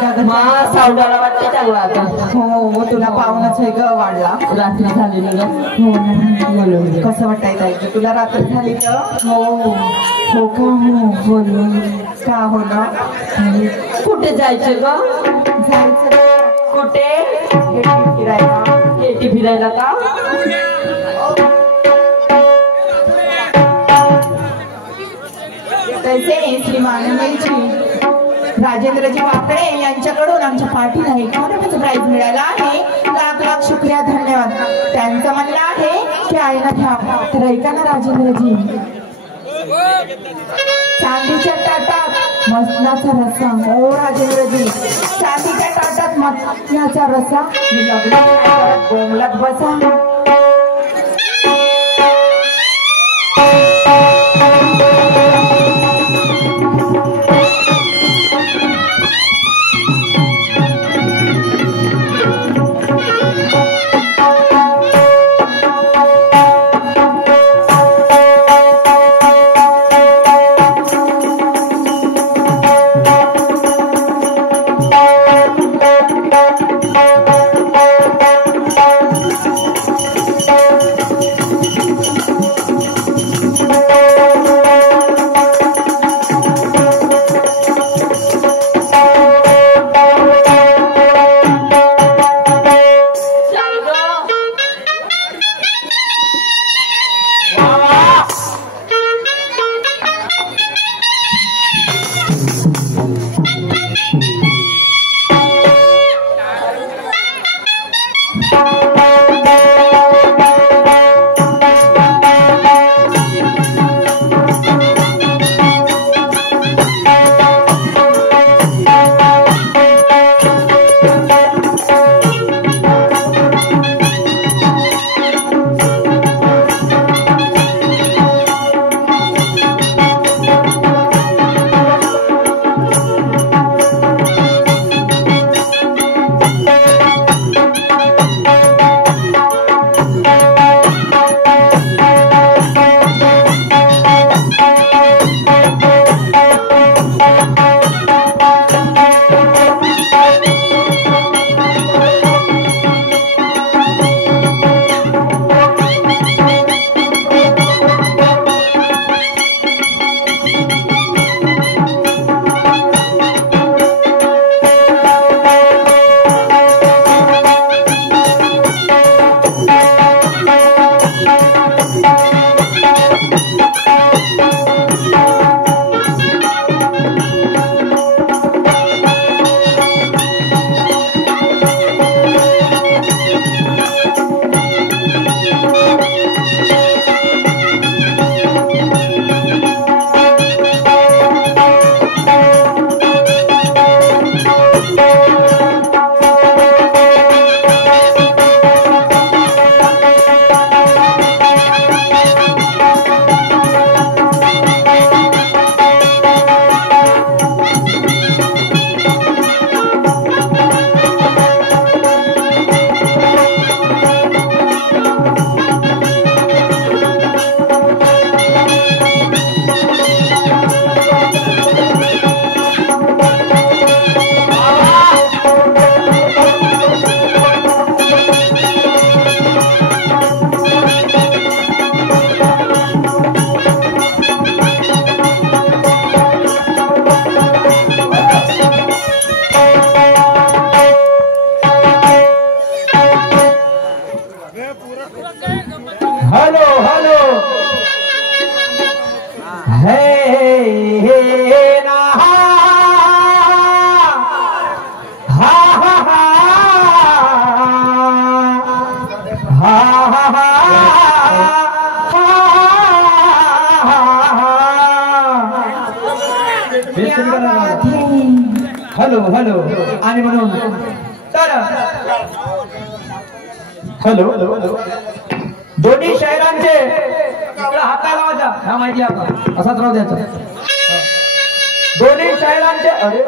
का ग? सावडाला वाटतं चांगला आता. हो तुला पाहूनच आहे ग वाढला. रात्री झाली ना. हो ना. कसं वाटायचं तुला रात्र झाली ग? हो हो का? हो हो का हो ना. कुठे जायचं ग? जायचं कुठे? फिरायला. एटी फिरायला का? तसे श्रीमान राजेंद्रजी वाकडे यांच्याकडून आमच्या पाठीला 1 रुपयाचं प्राइज मिळाला आहे. लाख लाख शुक्रिया धन्यवाद. त्यांचं म्हणणं आहे की आईना घ्या. तर ऐका ना राजेंद्रजी. चांदीच्या ताटात मसनाचा रस्सा. हो राजेंद्रजी चांदीच्या ताटात मसनाचा रस्सा. मी लग्न बोंबलत बसा. हेलो हेलो हे ना हा हा हा हा हा हेलो हेलो आणि म्हणून तर हेलो दोन्ही शहरांचे हाताला वाजा हा माहिती आता असाच राहू द्यायचा दोन्ही शहरांचे अरे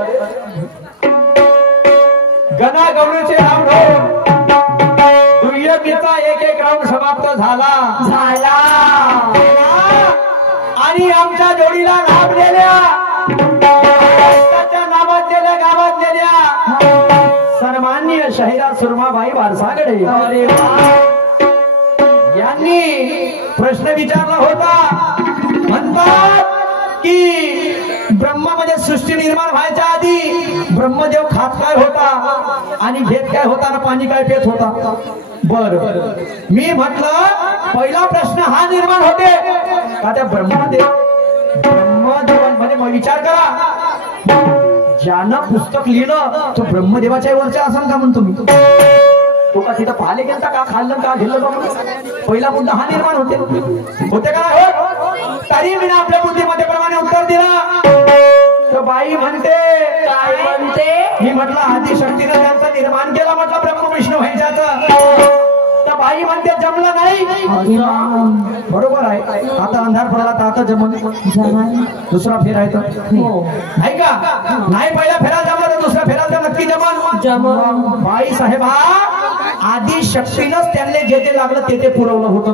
गणा गौरीचे राऊंड दुय्यमीचा एक एक राऊंड समाप्त झाला आणि आमच्या जोडीला लाभ दिल्या नावात दिल्या गावात दिल्या शाहिरा सुरमाबाई वारसागडे यांनी प्रश्न विचारला होता. म्हणतात की ब्रह्मामध्ये सृष्टी निर्माण व्हायच्या आधी ब्रह्मदेव खात काय होता आणि घेत काय होता ना पाणी काय पेत होता. बर मी म्हटलं पहिला प्रश्न हा निर्माण होते का त्या ब्रह्मदेवांमध्ये मग विचार करा. ज्यानं पुस्तक लिहिलं तो ब्रह्मदेवाच्या वरच्या असाल का म्हणतो मी. तो का तिथं पाहिले गेलता का खाल्लं का घेतलं का. पहिला मुद्दा हा निर्माण होते का नाही. तरी मी आपल्या बुद्धीमध्ये प्रमाणे उत्तर दिला. तर बाई म्हणते काय म्हणते. मी म्हटलं आदिशक्तीनं त्यांचं निर्माण केलं म्हटलं ब्रह्म विष्णू व्हायच्याचं. तर बाई म्हणते जमलं नाही. बरोबर आहे. आता अंधार पडला तर आता जमन दुसरा फेरा आहे तर नाही का. नाही पहिला फेरा जमला तर दुसरा फेरा तर नक्की जमन. बाई साहेबा आदि शक्तीनंच त्यांना जे ते लागलं ते पुरवलं होतं.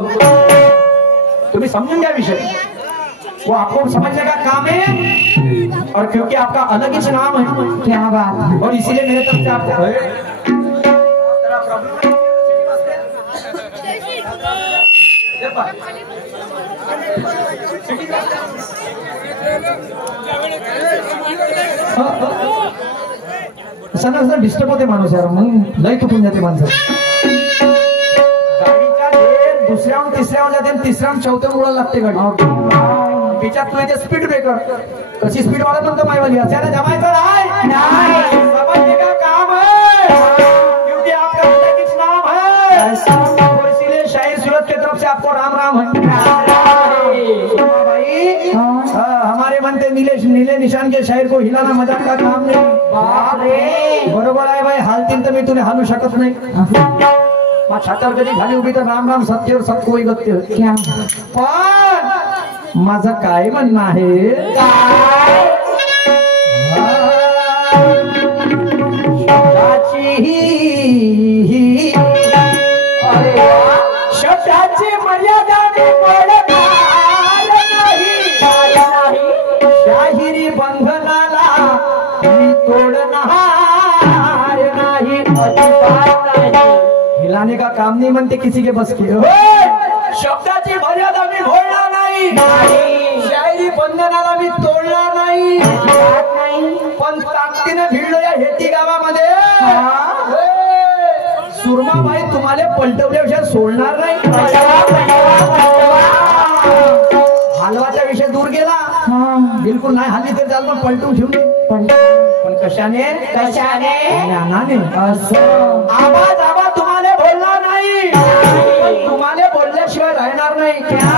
तुम्ही समजून घ्या विषय. वो आपको समझने का काम है और क्योंकि आपका अलग ही नाम है. क्या बात. और इसीलिए मेरे तरफ से आपको असं डिस्टर्ब होते माणूस यार. मग लय तुटून जाते माणसं. गाडीच्या दुसऱ्याहून तिसऱ्यावर जाते आणि तिसऱ्याहून चौथ्यावर उडायला लागते गाडी. तिच्यात तुझे स्पीड ब्रेकर कशी स्पीड वाढत म्हणतो माईवाली अचानक जमायचं नाही. समझने का काम है क्योंकि आपका कुछ नाम है और इसीलिए शायर सूरत की तरफ से आपको राम राम है. भाई हमारे बनते नीले निशान के शायर को हिलाना मजाक का काम नहीं. बाप रे. बरोबर आहे बाई. हालतील तर मी तुला हालू शकत नाही. मग छातावर कधी खाली उभी तर राम राम सत्य सत कोई गत्य. पण माझं काय म्हणणं आहे शब्दाची मर्यादा शाहिरी बंधनाला मी तोडणार नाही. हिलाने का काम नहीं म्हणते किसी के बस के. शब्दाची मर्यादा मी भोळणार नाही. शायरी बंधनाला मी तोडणार नाही. पण ताकदीने भिडलो या हेटी गावामध्ये सुरमाबाई तुम्हाला पलटवल्याशिवाय सोडणार नाही. हलवाचा विषय दूर गेला. बिलकुल नाही हल्ली तर चाल पण पलटून ठेवली. पण कशाने ज्ञानाने. आवाज तुम्हाला बोलणार नाही. तुम्हाला बोलल्याशिवाय राहणार नाही. क्या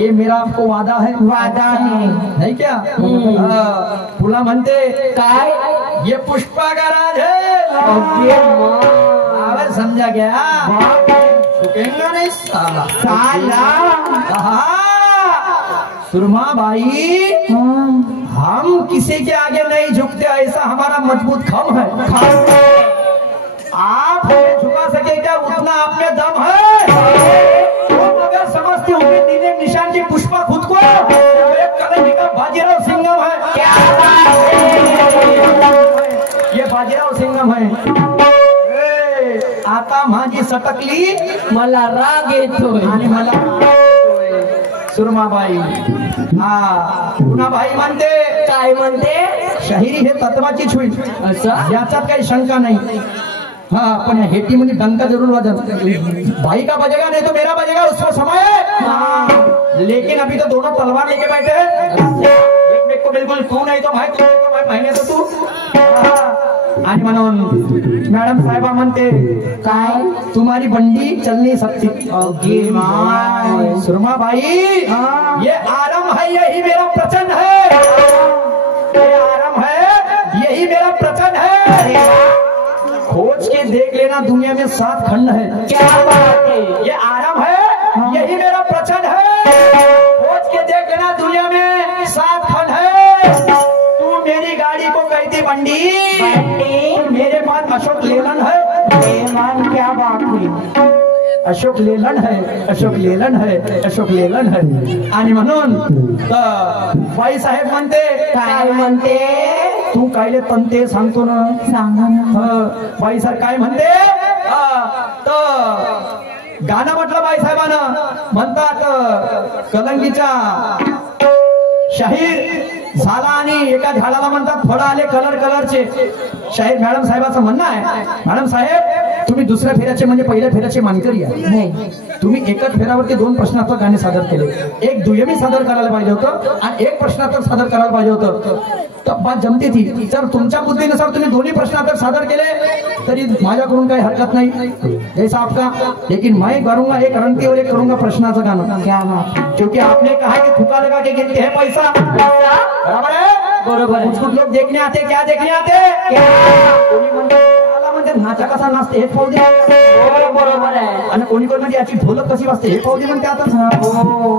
ये मेरा आपको वादा है. नहीं क्या. तुला म्हणते काय. ये पुष्पा का राज है. आवाज समझा गया. झुकेगा नहीं साला. सुरमा भाई हम किसी के आगे नहीं झुकते. ऐसा हमारा मजबूत खम है. आप हमें झुका सके क्या उतना आप में दम है. तुम अगर समझते हो कि नीले निशान की पुष्पा खुद को एक कदम का बाजीराव सिंघम है. क्या ये बाजीराव सिंघम है. आता माझी सटकली मला राग येतोय आणि मला सुरमाबाई. पुन्हा म्हणते काय म्हणते. शाहिरी हे तत्वाचीच होईल असं याच्यात काही शंका नाही. हाँ पण हेटी मध्ये डंका जरूर बजल. भाई का बजेगा नहीं तो मेरा बजेगा उसको समय है. लेकिन अभी तो दोनों तलवार लेके बैठे हैं. एक को बिल्कुल तू नहीं तो भाई महीने तो तू. आणि म्हणून मॅडम साहेबा म्हणते काय. तुम्हारी बंडी चल नहीं सकती. सुरमा भाई ये आराम है यही मेरा प्रचंड है. ये आराम है यही मेरा प्रचंड है. खोज के देख लेना दुनिया में 7 खंड है. क्या बात है. ये आराम है यही मेरा प्रचंड है. खोज के देख लेना दुनिया में 7 खंड है. तू मेरी गाड़ी को कहती बंडी. मेरे पास अशोक लेलन है. क्या बात है. अशोक लेलन है, अशोक लेलन है, अशोक लेलन है. आणि म्हणून बाई साहेब म्हणते काय म्हणते? तू कायले तंते सांगतो ना. सांगा ना. बाई साहेब काय म्हणते? तर गाणं म्हटलं बाई साहेबानं. म्हणतात कलंगीच्या शाहीर झाला आणि एका झाडाला म्हणतात फळं आले कलर कलरचे. शाहीर मॅडम साहेबाचं म्हणणं आहे, मॅडम साहेब तुम्ही दुसऱ्या फेऱ्याचे म्हणजे पहिल्या फेऱ्याचे मानकरी आहे. नाही, तुम्ही एकच फेऱ्यावरती 2 प्रश्नात्मक गाणे सादर केले. एक दुय्यमी सादर करायला पाहिजे होतं आणि एक प्रश्नात्मक सादर करायला पाहिजे होतं. तर बात जमते ती. जर तुमच्या बुद्धीनुसार तुम्ही दोन्ही प्रश्नात्मक सादर केले तरी माझ्याकडून काही हरकत नाही. जैसा आपका, लेकिन मैं करूंगा एक रंगती और एक करूंगा प्रश्नाचं गाणं. क्या बात. क्योंकि आपने कहा कि थुका लगा के गिनते हैं पैसा. बराबर है? बरोबर आहे. कुछ लोग देखने आते, क्या देखने आते? कोणी म्हणते नाचा कसा नाचते हे पाहू दे. बरोबर आहे. आणि कोणी कोणी म्हणते याची ढोलक कशी वाजते हे पाहू दे म्हणते. आता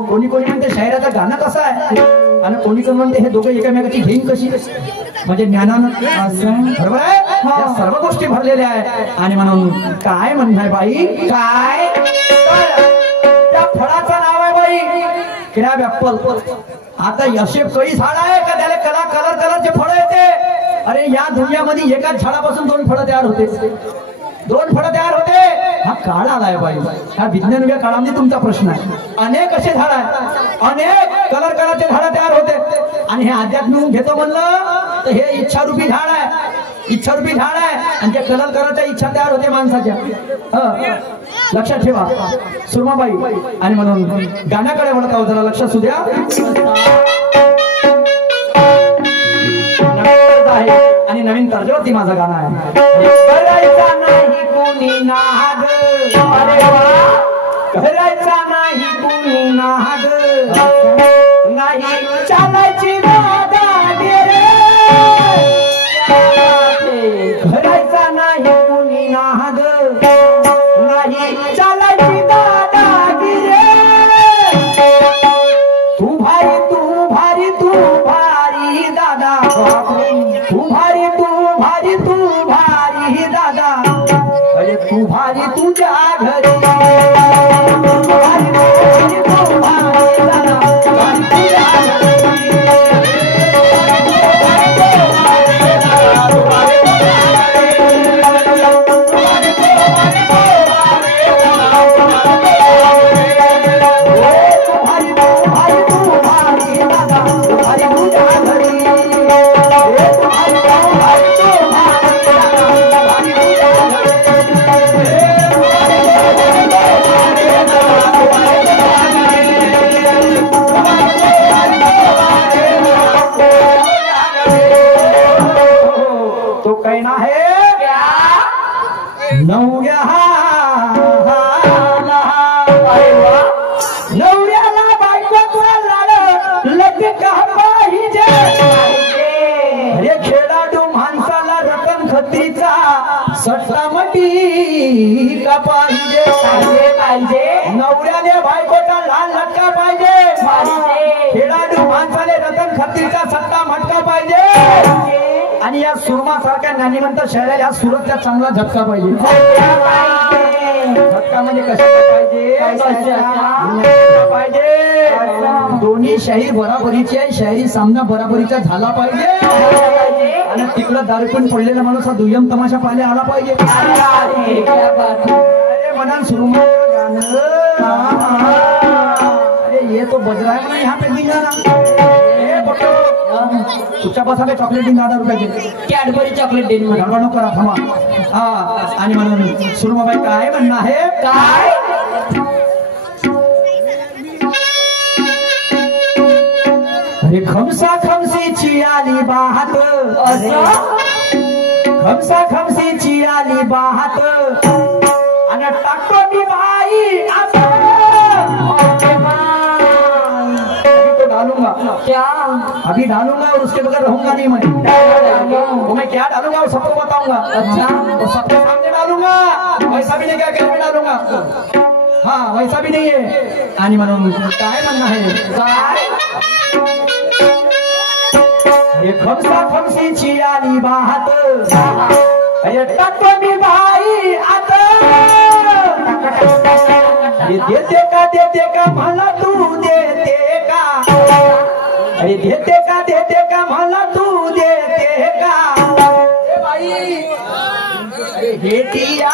कोणी कोणी म्हणते शायराचं गाणं कसं आहे आणि कोणी कोणी म्हणते हे दोघं एकामेकाची घेईन कशी, म्हणजे ज्ञानानं. बरोबर आहे. या सर्व गोष्टी भरलेल्या आहेत. आणि म्हणून काय म्हणणं आहे बाई? काय? त्या फळाचं नाव आहे बाई क्रॅब ऍपल. आता असे काही झाड आहे का त्याला कलर कलरचे फळं येते? अरे या दुनियामध्ये एकाच झाडापासून 2 फळं तयार होते. 2 फळं तयार होते. हा काळ आलाय बाई. हा विज्ञान काळामध्ये तुमचा प्रश्न आहे. अनेक असे झाड आहेत, अनेक कलर कलरचे झाड तयार होते. आणि हे अध्यात्म घेतो म्हणलं तर हे इच्छारूपी झाड आहे. इच्छारूपी झाड आहे आणि त्या कलर कलरच्या इच्छा तयार होते माणसाच्या. लक्षात ठेवा सुरमाबाई. आणि म्हणून गाण्याकडे म्हणत आहोत, जरा लक्षात असू द्या. आणि नवीन तर्जावरती माझं गाणं आहे. करायचा नाही कोणी नाद, करायचा नाही कोणी नाद, नाही चालायची दादागिरी. करायचा नाही कोणी नाद, नाही चालायची दादागिरी. तू भारी तू भारी तू भारी दादा, तू भारी तू भारी तू भारी दादा. अरे तू भारी तुझ्या घरी, तू भारी तू भारी दादा, भारी तुझ्या घरी. नवऱ्याला बायकोचा लाड लटका पाहिजे. अरे खेळाडू माणसाला रक्कम खत्रीचा सट्टा मटी का पाहिजे. नवऱ्याने बायकोचा लाड लटका पाहिजे. खेळाडू माणसाने रतन खत्रीचा सट्टा मटका पाहिजे. आणि या सुरमा सारख्या ज्ञानीवंत शहराला या सुरतचा चांगला झटका पाहिजे. झटका म्हणजे कशाचा पाहिजे? दोन्ही शाहीर बराबरीचे, शाहिरी सामना बराबरीचा झाला पाहिजे. आणि तिकडं दारूपण पडलेला माणूस हा दुय्यम तमाशा पाहायला आला पाहिजे. अरे म्हणाल सुरमा गाणं, अरे ये तो बज रहा है ना यहाँ पे दिन तुझ्या बसावे चॉकलेट दिन 10 रुपयाचे. कॅडबरी चॉकलेट दिन गडबड नको करा थांबा. हा आणि म्हणून सुरमाबाई काय म्हणणं आहे? काय अरे खमसा खमसीची आली बाहात, खमसा खमसीची आली बाहात आणि टाकतो मी बाई आता. डालूंगा क्या? अभी डालूंगा और उसके बगैर रहूंगा नहीं मैं. वो मैं क्या डालूंगा वो सबको बताऊंगा. अच्छा तो सबके सामने डालूंगा. वैसा भी नहीं क्या मैं डालूंगा. हाँ वैसा भी नहीं है. आणि म्हणून काय म्हणणं आहे? काय हे खमसा खमसीची आली बाहात अरे टाकतो मी बाई आता. देते का मला तू देते का अरे देते का मला तू देते का बाई अरे भेटिया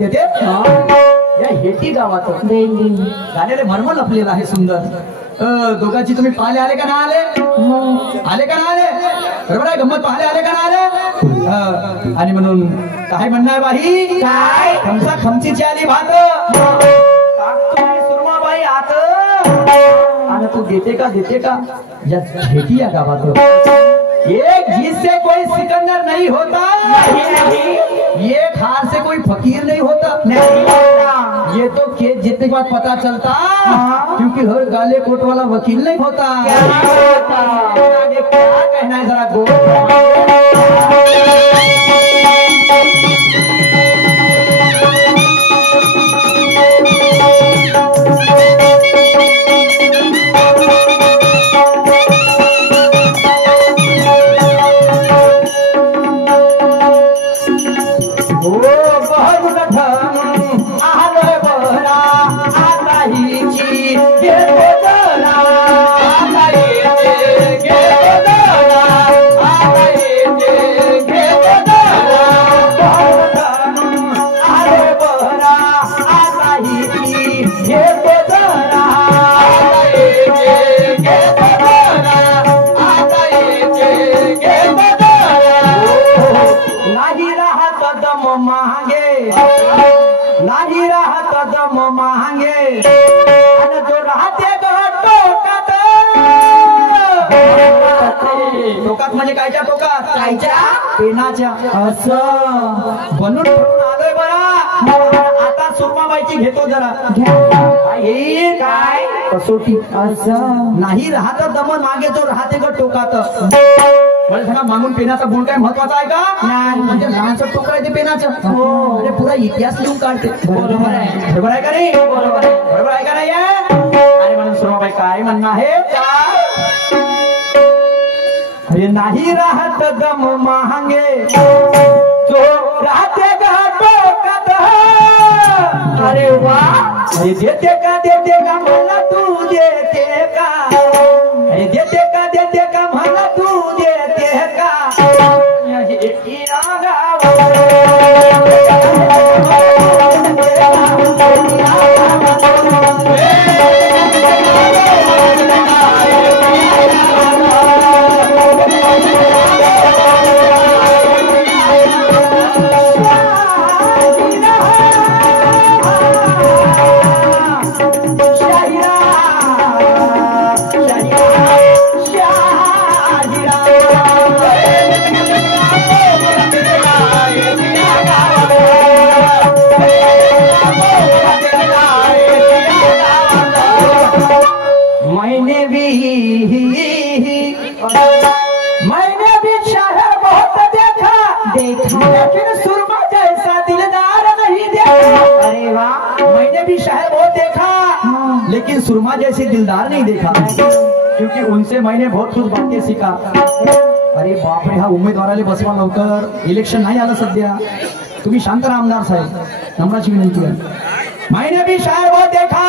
देते या हेटी गावात गाण्याला मर्म लपलेला आहे सुंदर दोघांची तुम्ही पाहिले आले का ना आले आले का ना आले बरोबर आहे गंमत पाहिले आले का ना आले आणि म्हणून काय म्हणणं आहे बाई काय खमसा खमचीची आली भात सुरमाबाई आत आणि तू देते का या हेटी या गावात एक जीत से कोई सिकंदर नहीं होता नहीं। एक हार से कोई फकीर नहीं होता नहीं। ये तो खेत जीतने के बाद पता चलता क्योंकि हर गाले कोट वाला वकील नहीं होता क्या कहना है जरा गो नाही राहत दम मांगे जो राहते टोकात म्हणजे कायच्या टोकात कायच्या पेनाच्या असं बनून आलोय बरा आता सुरमाबाईची घेतो जरा काय कसोटी असं नाही राहत दम मागे जो राहते ग टोकात मला सांगा मागून पेनाचा गुण काय महत्वाचा आहे का नाही म्हणजे लहानचं टोकं आहे ते पेनाचं म्हणजे पुरा इतिहास लिहून काढते बरोबर आहे का नाही बरोबर आहे का नाही आणि म्हणून सुरमाबाई काय म्हणणं आहे अरे नाही राहत दम मांगे जो राहते ग टोकात अरे वा अरे देते का मला तू देते का अरे देते का मला तू देते का मैंने भी शहर बहुत देखा लेकिन सुरमा जैसा दिलदार नहीं देखा अरे वाह मैंने भी शहर बहुत देखा लेकिन सुरमा जैसे दिलदार नहीं देखा क्योंकि उनसे मैंने बहुत कुछ बातें सीखा अरे बापरे हा उमेदवाराला बसवा लवकर इलेक्शन नहीं आलं सध्या तुम्ही शांत राहा आमदार साहेब नम्राची विनंती आहे मैंने भी शहर बहुत देखा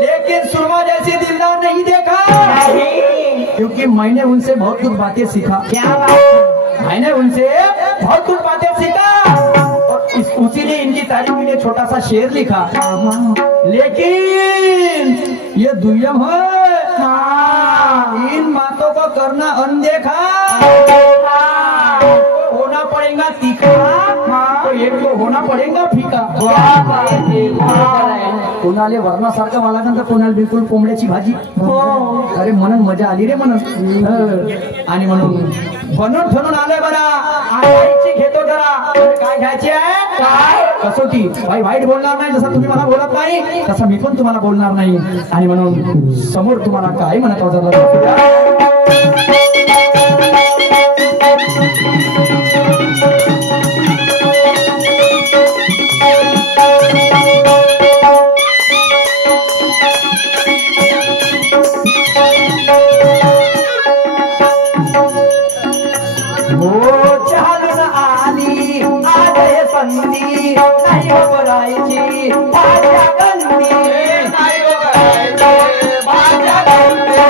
लेकिन सुरमा जैसे दिलदार नहीं देखा क्योंकि मैंने उनसे बहुत कुछ बातें सीखा क्या बात मैंने उनसे बहुत कुछ बातें सीखा और उसीलिए इनकी तारीफ के लिए छोटा सा शेर लिखा लेकिन ये दुय्यम है इन बातों को करना अनदेखा होना पड़ेगा तीखा तो एक को होना पड़ेगा फीका कोणाले वर्णासारखं मला नंतर कोणाला बिलकुल कोंबड्याची भाजी. हो. अरे म्हणून मजा आली रे म्हणून. आणि म्हणून बनून ठरून आलोय बरा. आईची घेतो जरा. काय घ्यायची आहे? काय कसोटी. भाई वाईट बोलणार नाही, जसं तुम्ही मला बोलत नाही तसं मी पण तुम्हाला बोलणार नाही. आणि म्हणून समोर तुम्हाला काय म्हणत होता. संधी नाही करायची माझ्या गंधी. नाही करायची माझ्या गंधी.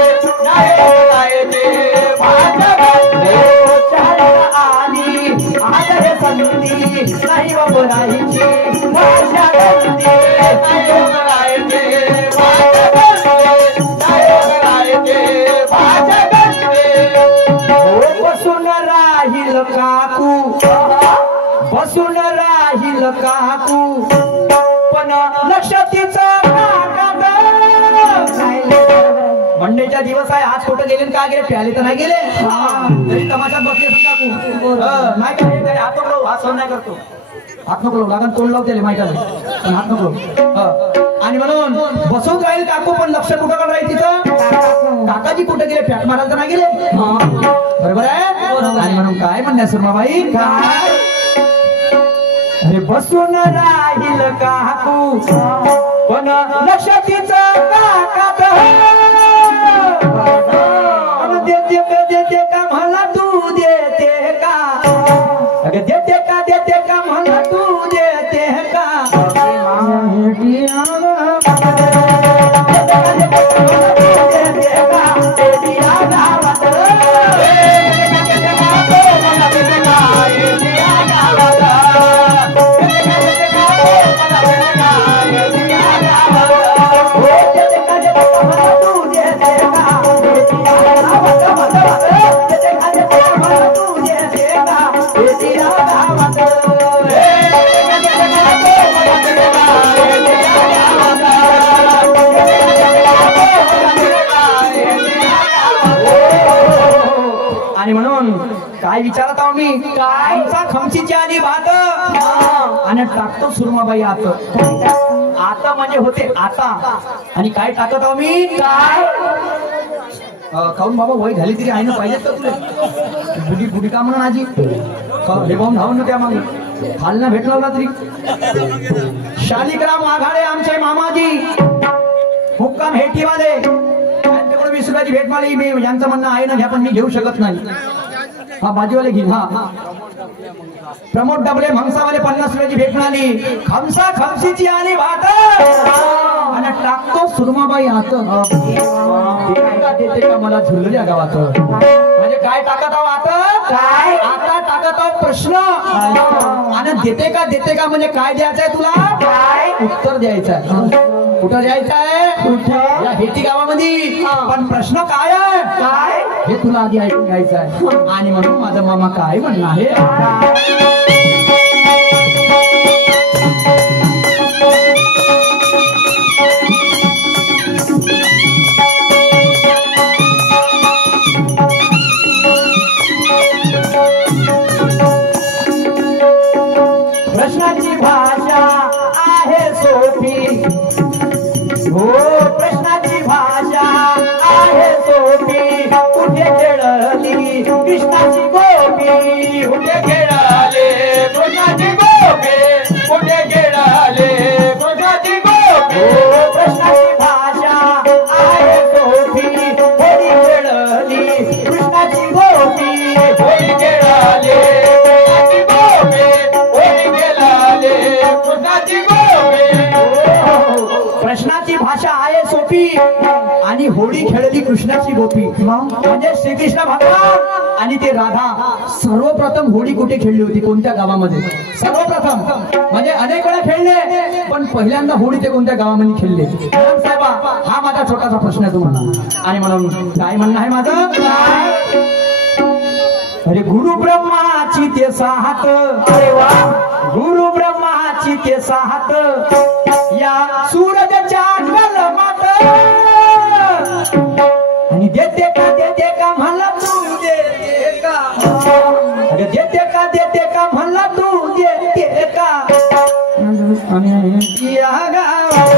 नाही करायची माझ्या गंधी. आली आज हे संधी नाही करायची माझ्या गंधी. नाही करायची माझ्या गंधी. नाही करायची माझ्या गंधी. बसून राहील काकू. बसून राहील काकू पण लक्ष तिचं मंडेचा दिवस आहे. आज कुठं गेले का गेले? प्याले तर नाही गेले. तरी तमाशात बसले काकू. नाही काय हात नको. हात सहन नाही करतो. हात नको लागून तोंड लावते माहिती आहे पण हात नको. आणि म्हणून बसून राहील काकू पण लक्ष कुठं कर राहील तिचं. काकाजी कुठे गेले? पॅट मारायला तर नाही गेले. बरोबर आहे. आणि म्हणून काय म्हणण्या सुरमाबाई काय? अरे बसून राहील काकू पण लक्ष तिचं काकात. देते का मला तू देते का? अगं देते का मला तू देते का? आणि म्हणून काय विचारत आहो मी? काय खमचीची आणि भात आणि टाकतो सुरमाबाई आत. आता म्हणजे होते आता. आणि काय टाकत आहो मी? काय खाऊन बाबा वय झाली तरी आहे ना पाहिजेत का तुला? बुडी बुडी का म्हणून आजी हे बाबा धावून न त्या मागे खालना भेटला ना तरी. शालिग्राम आघाडे आमचे मामाजी मुक्काम हेटीवाले. त्यांच्याकडे 20 रुपयाची भेट माली. मी यांचं म्हणणं आहे ना घ्या पण मी घेऊ शकत नाही. हा बाजूवाले घेईन. हा प्रमोद डबले म्हंसावाले 50 रुपयाची भेट मिळाली. खमसा खमसीची आली भात आणि टाकतो सुरमाबाई हात. देते का मला झुलल्या गावात? म्हणजे काय टाकत आहो आता? काय आता टाकत आहो प्रश्न. आणि देते का म्हणजे काय द्यायचंय तुला? काय उत्तर द्यायचंय. कुठं द्यायचंय? कुठं? या हेटी गावामध्ये. पण प्रश्न काय आहे? काय हे तुला आधी ऐकून घ्यायचं आहे. आणि म्हणून माझा मामा काय म्हणणं आहे? प्रश्नाची भाषा आहे सोपी. हो प्रश्नाची भाषा आहे सोपी. कुठे खेळली कृष्णाची गोपी? कुठे खेळाले कृष्णाची गोपी? कुठे खेळाले कृष्णाची गोपी? प्रश्नाची भाषा आहे सोपी. होळी खेळली कृष्णाची गोपी. होळी खेळाले कृष्णाची गोपी. होळी खेळाले कृष्णाची गोपी. प्रश्नाची भाषा आहे सोपी आणि होळी खेळली कृष्णाची गोपी. म्हणजे श्रीकृष्ण भगवान आणि ते राधा सर्वप्रथम होळी कुठे खेळली होती? कोणत्या गावामध्ये? सर्वप्रथम म्हणजे अनेक वेळा खेळले पण पहिल्यांदा होळी ते कोणत्या गावामध्ये खेळले? साहेबा हा माझा छोटासा प्रश्न आहे तुम्हाला. आणि म्हणून काय म्हणणं आहे माझं? अरे गुरु ब्रह्माची ते साहत. अरे वा. गुरु ब्रह्माची ते साहत. या सूरजच्या आणि या गावात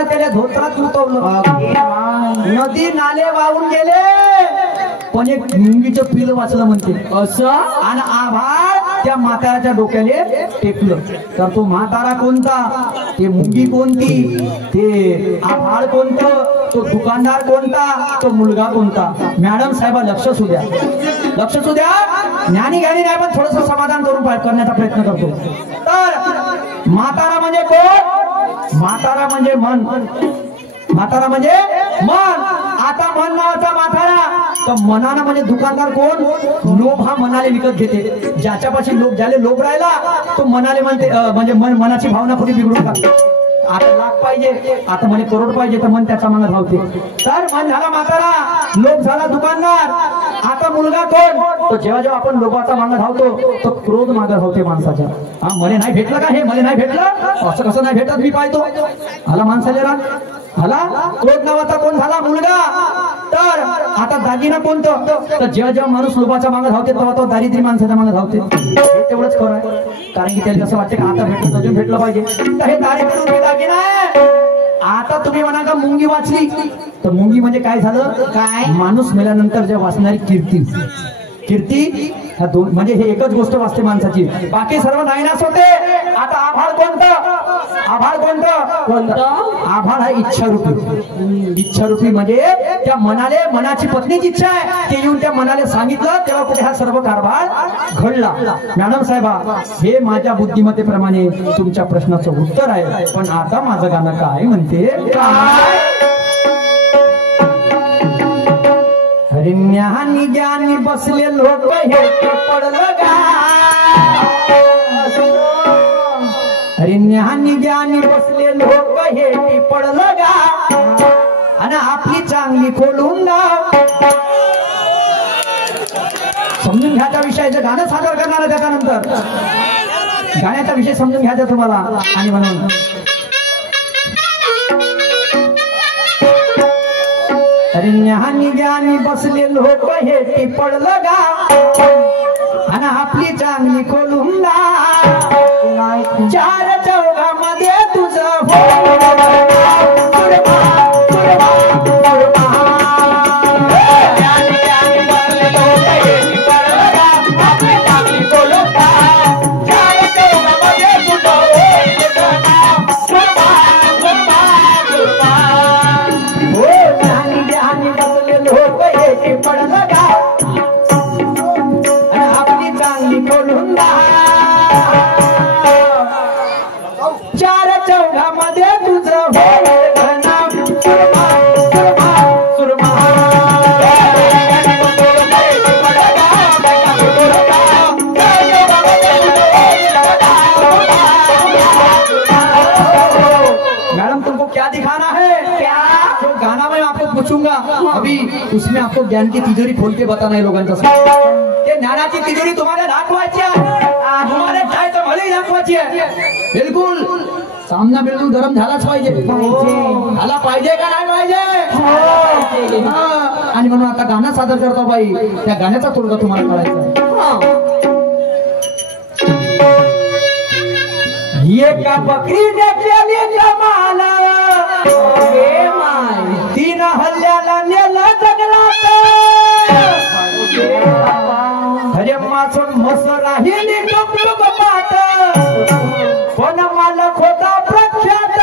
त्याला धोत्रात उतरवलं. नदी नाले वाहून गेले पण एक मुंगीचं पिलं वाचलं म्हणते असं. आणि आभाळ त्या म्हाताऱ्याच्या डोक्याले टेकलं. तर तो म्हातारा कोणता, ते मुंगी कोणती, ते आभाळ कोणतं, तो दुकानदार कोणता, तो मुलगा कोणता. मॅडम साहेबा लक्ष असू द्या, लक्ष असू द्या. ज्ञानी ज्ञानी नाही पण थोडस समाधान करून करण्याचा प्रयत्न करतो. तर म्हातारा म्हणजे कोण, म्हातारा म्हणजे मन, म्हातारा म्हणजे मन. आता मन नावाचा म्हातारा, तर मनानं म्हणजे दुकानदार कोण, लोभ हा मनाले विकत घेते. ज्याच्यापाशी लोभ, ज्याले लोभ राहिला तो मनाले म्हणते, म्हणजे मनाची भावना कुठे बिघडून टाकते. आता लाख पाहिजे, आता म्हणे करोड पाहिजे, तर मन त्याचा मनात धावते. तर मन झाला म्हातारा, लोभ झाला दुकानदार. आता मुलगा कोण, तो जेव्हा जेव्हा आपण लोभाचा मागं धावतो तो क्रोध मागं धावते माणसाच्या. हा मला नाही भेटलं का, हे मला नाही भेटलं, असं कसं नाही भेटत मी पाहतो. आला माणसाले राग, आला क्रोध नावाचा कोण झाला मुलगा. तर आता दागिना कोणतं, तर जेव्हा जेव्हा माणूस लोभाच्या मागं धावते तेव्हा तो दारिद्र्य माणसाच्या मागं धावते. हे तेवढंच खरं आहे, कारण की त्याला असं वाटतं की आता भेटलं अजून भेटलं पाहिजे. तर हे दारिद्र्य दागिना आहे. आता तुम्ही म्हणा का मुंगी वाचली, तर मुंगी म्हणजे काय झालं, काय माणूस मेल्यानंतर जे वाचणारी कीर्ती, कीर्ती ह्या दोन म्हणजे हे एकच गोष्ट वाचते माणसाची, बाकी सर्व नायनास होते. आता आभाळ कोणतं, आभाळ कोणतं, कोणतं आभाळ आहे इच्छारूपी. इच्छारूपी म्हणजे त्या मनाले, मनाची पत्नीची इच्छा आहे, ते येऊन त्या मनाले सांगितलं तेव्हा कुठे हा सर्व कारभार घडला. मॅडम साहेबा हे माझ्या बुद्धिमत्तेप्रमाणे तुमच्या प्रश्नाचं उत्तर आहे. पण आता माझं गाणं काय म्हणते, ज्ञानी ज्ञानी बसले लोक हे पडलं गा. अरे ज्ञानी ज्ञानी बसले लोक हे पडलं गा. आणि आपली चांगली खोलून लाव. समजून घ्यायच्या विषयाचं गाणं सादर करणार आहे. त्याच्यानंतर गाण्याचा विषय समजून घ्यायचा तुम्हाला. आणि म्हणून अरे ज्ञानी ज्ञानी बसले लोक हे पडलं गा. आणि आपली चांगली खोलून लाव. चार चौघामध्ये तुझं अभी उसमें आपको ज्ञान की तिजोरी खोल के बताना है लोकांच्या समोर. ते ज्ञानाची तिजोरी तुम्हाला दाखवायची आहे, तुम्हाला जायचं भले दाखवायची आहे. बिलकुल सामना बिलकुल गरम झालाच पाहिजे, झाला पाहिजे का नाही पाहिजे. आणि म्हणून आता गाणं सादर करतो बाई, त्या गाण्याचा तोडगा तुम्हाला कळायचा. एका बकरीने केली कमाल, तीन हल्ल्याला नेलं जंगलात. अरे मासून मस राहिली टुकटुक पाट, पण मालक होता प्रख्यात.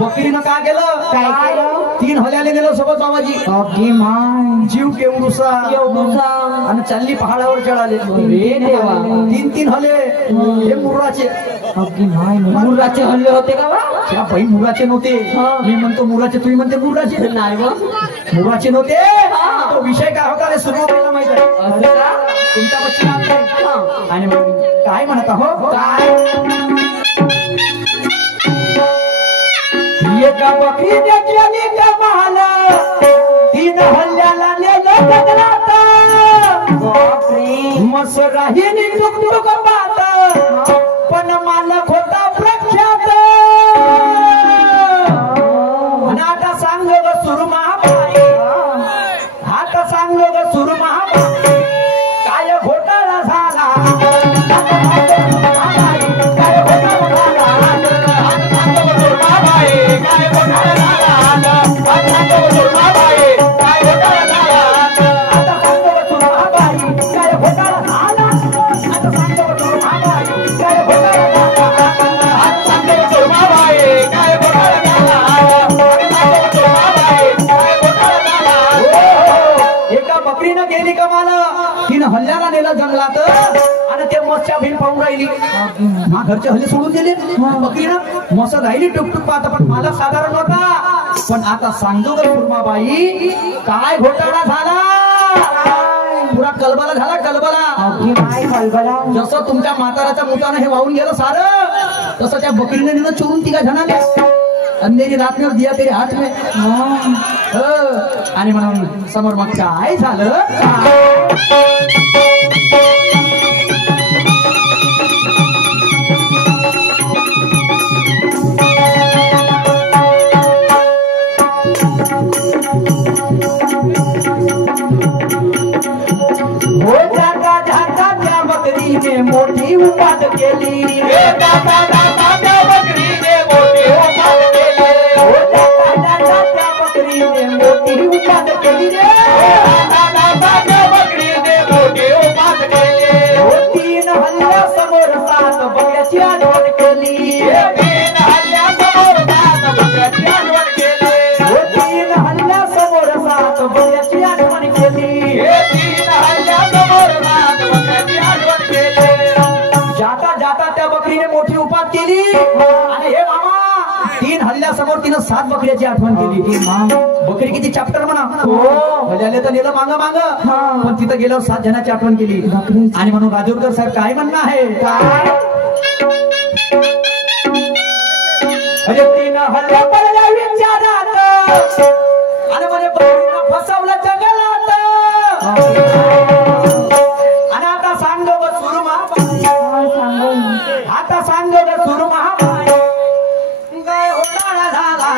बकरीनं काय केलं, काय केलं, तीन हल्ल्याने नेलं सोबत बाबाजी. जीव केवढूसा आणि चालली पहाडावर चढाले. तीन तीन हल्ले हे मुर्राचे. मुर्राचे हल्ले होते का त्या बाई, मुर्राचे नव्हते. मी म्हणतो मुर्राचे, तुम्ही म्हणते मुर्राचे नाही. मुर्राचे नव्हते. तो विषय काय होता रे सुरू माहिती आहे तुमच्या. आणि होता हो काय एका बकरीने केली कमाल तीन हल्ल्याला नेलं जंगलात मसराहीने टुकटुक पाहत पण मालक होता प्रख्यात आणि आता सांग ग सुरमाबाई आता सांग ग सुरमाबाई काय घोटाळा झाला काय घोटाळा गेली कमाला तिनं हल्ल्याला नेलं जंगलात आणि ते मत्स्या भिन पाहून राहिली मा घरचे हल्ले सोडून दिले बकरीनं मस राहिली टुकटुक पाहता पण मला साधारण होता पण आता सांगतो ग सुरमाबाई काय घोटाळा झाला पुरा कलबला झाला कलबला जसं तुमच्या म्हाताऱ्याच्या मुतानं हे वाहून गेलं सारं तसं त्या बकरीने नेलं चोरून तिघा जणाले अंधेरी रात में दिया तेरे हाथ में आणि म्हणून समोर मग काय झालं हो जाता जाता त्या बकरीने मोठी उपाट केली तीन हल्ल्या समोर सात बकऱ्याची आठवण केली तीन हल्ल्या समोर सात बकऱ्याची आठवण केली जाता जाता त्या बकरीने मोठी उपाट केली आणि हे मामा तीन हल्ल्यासमोर तिनं 7 बकऱ्याची आठवण केली बकरी किती चॅप्टर म्हणा भल्याले तर नेलं मांग मांग पण तिथं गेल्यावर 7 जणांची आठवण केली आणि म्हणून राजूरकर साहेब काय म्हणणं आहे काय अरे तीन हल्ल्या पडल्या विचारात आणि म्हणे बकरीनं फसवलं जंगलात आणि आता सांगो ग सुरमाबाई आता सांगो ग सुरमाबाई काय घोटाळा झाला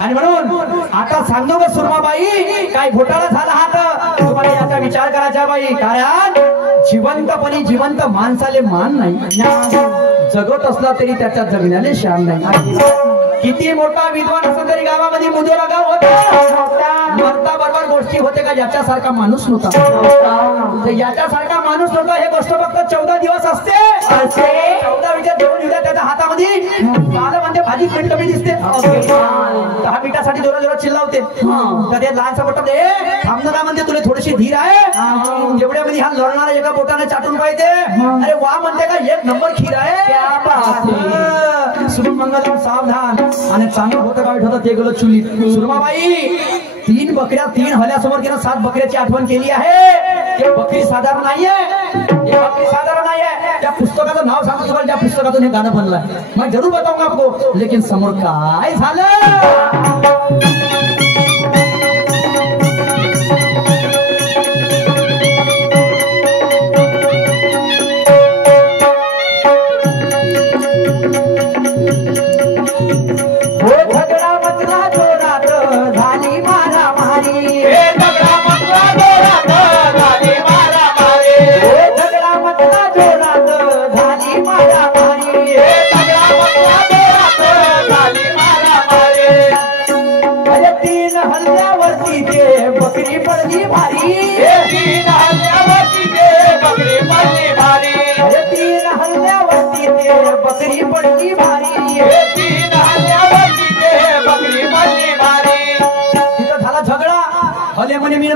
आणि म्हणून आता सांगतो ग सुरमाबाई काय घोटाळा झाला हा तर तुम्हाला याचा विचार करायचा बाई कारण जिवंतपणी जिवंत माणसाले मान नाही जगत असला तरी त्याच्या जगण्याले शान नाही किती मोठा विद्वान असला तरी गावामध्ये मुजोरा गाव होता मरता बरोबर गोष्टी होते का याच्यासारखा माणूस नव्हता याच्यासारखा माणूस नव्हता हे गोष्ट फक्त 14 दिवस असते 14 विचार देऊन येऊ त्याच्या हातामध्ये पालं म्हणजे भाजी कमी कमी दिसते 10 मिनिटासाठी जोरा जोरात चिल्लावते कधी लहानसा बोटा दे थांबणारा म्हणजे तुला थोडीशी धीर आहे एवढ्यामध्ये हा लढणारा एका बोटाने चाटून पाहिजे अरे वा म्हणते का 1 नंबर खीर आहे शुभ मंगल सावधान आणि चांगलं होतं का होतं ते गेलं चुलीत सुरमाबाई 3 बकऱ्या 3 हल्ल्यासमोर तिनं 7 बकऱ्याची आठवण केली आहे ते बकरी साधारण नाहीये बकरी साधारण नाहीये त्या पुस्तकाचं नाव सांगतो तुम्हाला त्या पुस्तकातून हे गाणं बनलं मैं जरूर बताऊंगा आपको लेकिन समोर काय झालं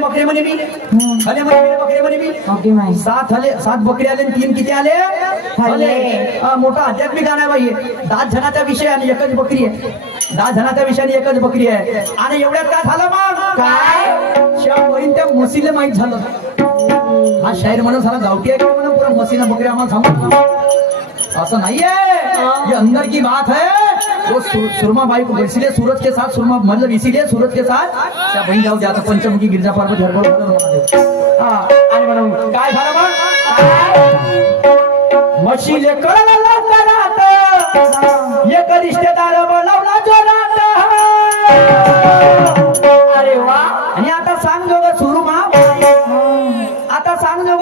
बकरे म्हणे मी हले म्हणे बकरे म्हणे मी ओके माय 7 बकरी आले 3 किती आले हले मोठा आध्यात्मिक गाणं आहे बाई 10 जणांचा विषय आणि एकच बकरी आहे 10 जणांच्या विषयाने एकच बकरी आहे आणि एवढ्यात काय झालं मग काय बहीण त्या म्हशीला माहित झालं हा शाहीर म्हणून सारा गावठी आहे की म्हणून पुरा म्हशीला बकरी आम्हाला सांगू असं नाहीये ये अंदर की बात है वो सुरमा बाई को इसीलिए सूरज के साथ सुरमा मतलब इसीलिए सूरज के साथ त्या बहीण जाऊ द्या पंचमुखी गिरजा पार्वती हरभर आणि म्हणून काय झालं मग म्हशीले कळलं लवकरात एक रिश्तेदार बोलावला जोरात अरे वा आणि आता सांग जो सुरमा आता सांग जो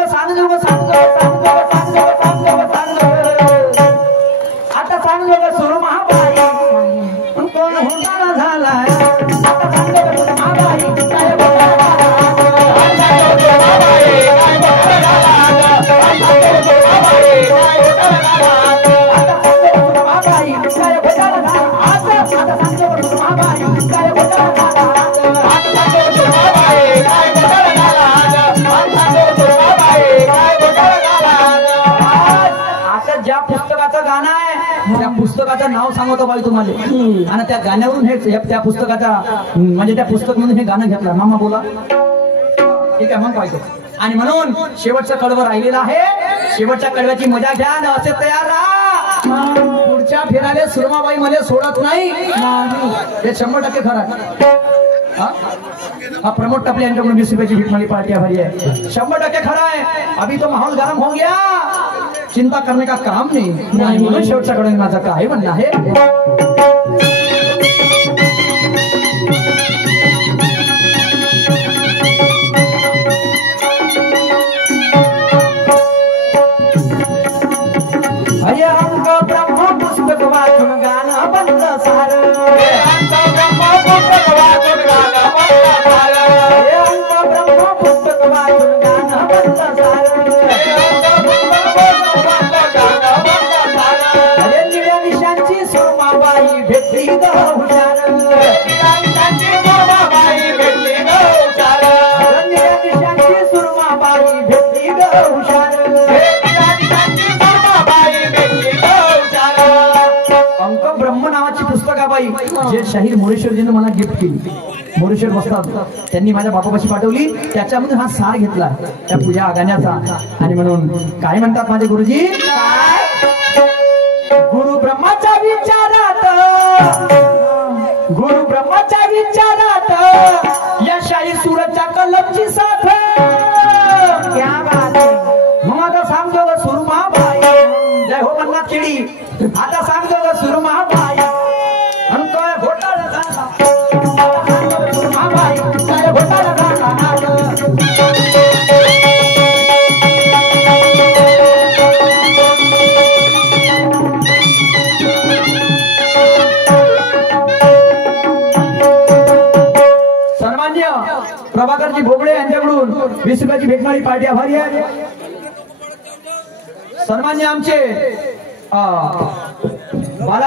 आता सांग जो सुरू महाबाई कोण होणार झालाय आता सांग जो महाबाई काय पुस्तकाचं नाव सांगतो बाई तुम्हाला आणि त्या गाण्यावरून हे त्या पुस्तकाचा म्हणजे त्या पुस्तक म्हणून हे गाणं घेतलं मामा बोला ठीक आहे मग पाहिजे आणि म्हणून शेवटचं कडवं राहिलेलं आहे शेवटच्या कडव्याची मजा घ्या ना असे तयार राहा पुढच्या फेराले सुरमाबाई मला सोडत नाही हे 100% खरं आहे हा प्रमोद टपले यांच्याकडून 20 रुपयाची भीक माली पार्टी आभारी है 100% खरा है अभी तो माहौल गर्म हो गया चिंता करने का काम नहीं म्हणून शेवटच्या कडे माझं काय म्हणणं आहे ब्रह्म पुस्तक वाचून गाणं बंद सार जे शाहीर मोरेश्वरजीने मला गिफ्ट केली मोरेश्वर बसतात त्यांनी माझ्या बापापाशी पाठवली त्याच्यामध्ये हा सार घेतला त्या पूजा गाण्याचा आणि म्हणून काय म्हणतात माझे गुरुजी गुरु ब्रह्माच्या विचारात या शाही सूरजच्या कलमची साथ क्या बात है मग आता सांगतो ग सुरमाबाई जय हो मन्नाथ खेडी आता सांगतो ग सुरमाबाई प्रभाकरजी भोबळे यांच्याकडून 20 रुपयाची भेटमारी पार्टी आभारी आहे सन्मान्य आमचे बालाजी